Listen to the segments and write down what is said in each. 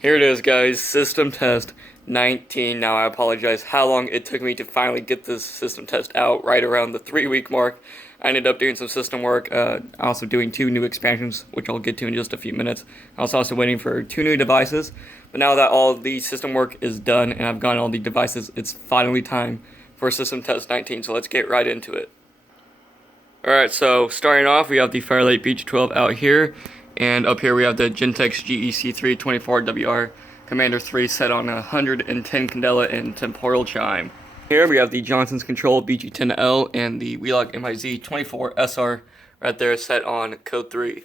Here it is, guys, system test 19. Now I apologize how long it took me to finally get this system test out, right around the 3-week mark. I ended up doing some system work, also doing 2 new expansions, which I'll get to in just a few minutes. I was also waiting for 2 new devices, but now that all the system work is done and I've gotten all the devices, it's finally time for system test 19, so let's get right into it. Alright, so starting off, we have the Fire-Lite BG-12 out here. And up here we have the Gentex GEC3-24WR Commander 3 set on 110 candela and temporal chime. Here we have the Johnson's Control BG-10L and the Wheelock MIZ-24S-R right there set on code 3.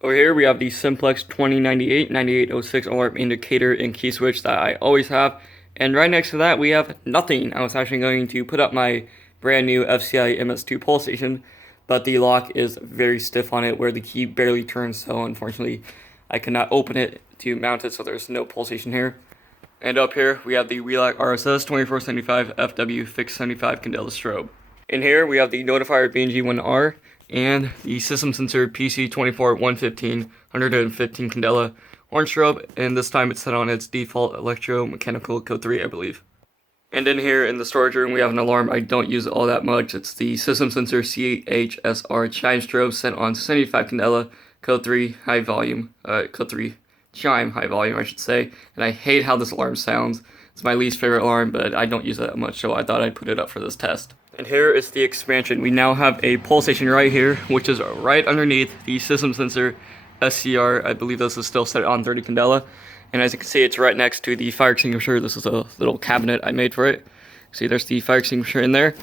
Over here we have the Simplex 2098-9806 alarm indicator and key switch that I always have. And right next to that we have nothing. I was actually going to put up my brand new FCI MS2 pole station, but the lock is very stiff on it where the key barely turns, so unfortunately I cannot open it to mount it, so there's no pulsation here. And up here we have the Wheelock RSS-2475FW fixed 75 candela strobe. In here we have the Notifier BNG-1R and the system sensor PC24115 115 candela orange strobe, and this time it's set on its default electromechanical code 3, I believe. And in here in the storage room we have an alarm I don't use all that much. It's the system sensor CHSR chime strobe set on 75 candela, code 3 high volume, code 3 chime high volume I should say. And I hate how this alarm sounds. It's my least favorite alarm, but I don't use it that much, so I thought I'd put it up for this test. And here is the expansion. We now have a pulsation right here, which is right underneath the system sensor SCR. I believe this is still set on 30 candela. And as you can see, it's right next to the fire extinguisher. This is a little cabinet I made for it. See, there's the fire extinguisher in there.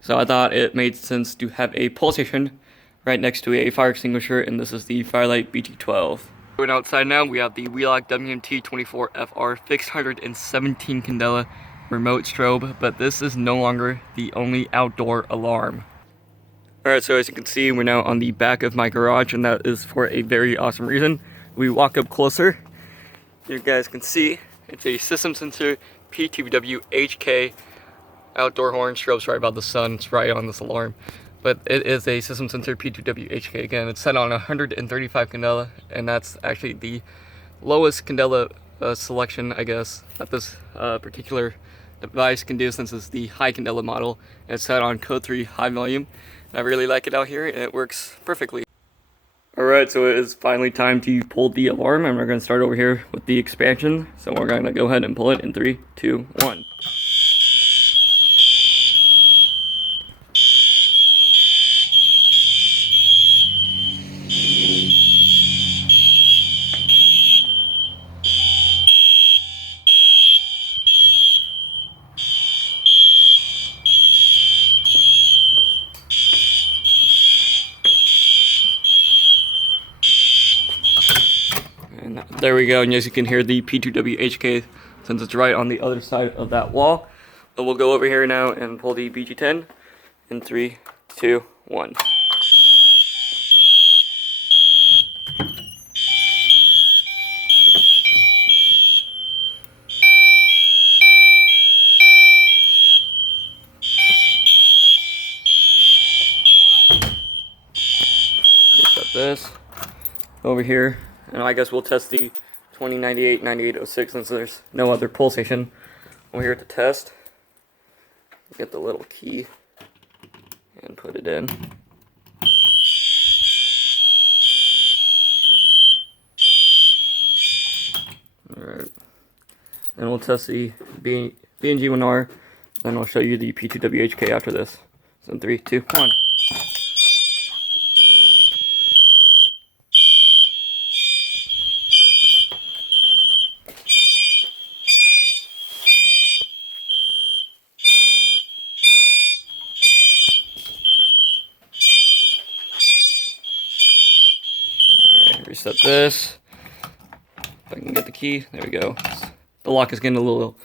So I thought it made sense to have a pulsation right next to a fire extinguisher, and this is the Fire-Lite BG-12. Going outside now, we have the Wheelock WMT-24-FR fixed 117 candela remote strobe, but this is no longer the only outdoor alarm. Alright, so as you can see, we're now on the back of my garage, and that is for a very awesome reason. We walk up closer. You guys can see it's a system sensor P2W-HK outdoor horn strobe. Sorry about the sun, it's right on this alarm, but it is a system sensor P2W-HK. Again, it's set on 135 candela, and that's actually the lowest candela selection, I guess, that this particular device can do, since it's the high candela model, and it's set on code 3 high volume. And I really like it out here, and it works perfectly. Alright, so it is finally time to pull the alarm, and we're going to start over here with the expansion. So we're going to go ahead and pull it in 3, 2, 1. And there we go, and as you can hear the P2W-HK, since it's right on the other side of that wall. But we'll go over here now and pull the BG-10 in 3, 2, 1. Set this over here, and I guess we'll test the 2098-9806 since there's no other pulsation over here to test. Get the little key and put it in. Alright, and we'll test the BNG-1R, then I'll show you the P2W-HK after this. So in 3, 2, 1. Reset this. If I can get the key, there we go. The lock is getting a little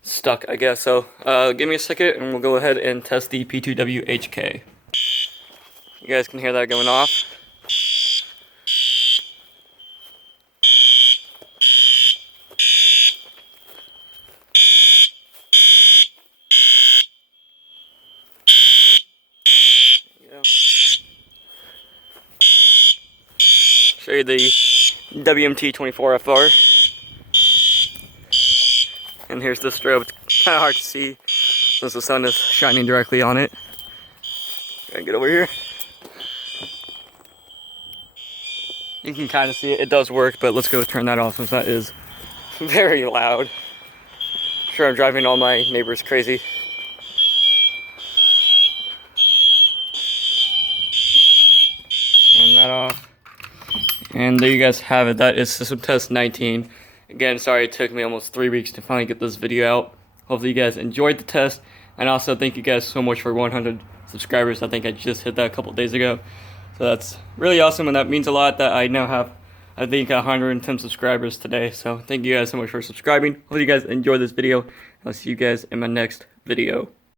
stuck, I guess. So give me a second and we'll go ahead and test the P2W-HK. You guys can hear that going off. Show you the WMT-24-FR. And here's the strobe. It's kind of hard to see since the sun is shining directly on it. Gonna get over here. You can kind of see it. It does work, but let's go turn that off since that is very loud. Sure, I'm driving all my neighbors crazy. Turn that off. And there you guys have it. That is system test 19. Again, sorry it took me almost 3 weeks to finally get this video out. Hopefully you guys enjoyed the test. And also thank you guys so much for 100 subscribers. I think I just hit that a couple days ago. So that's really awesome, and that means a lot that I now have, I think, 110 subscribers today. So thank you guys so much for subscribing. Hope you guys enjoyed this video. I'll see you guys in my next video.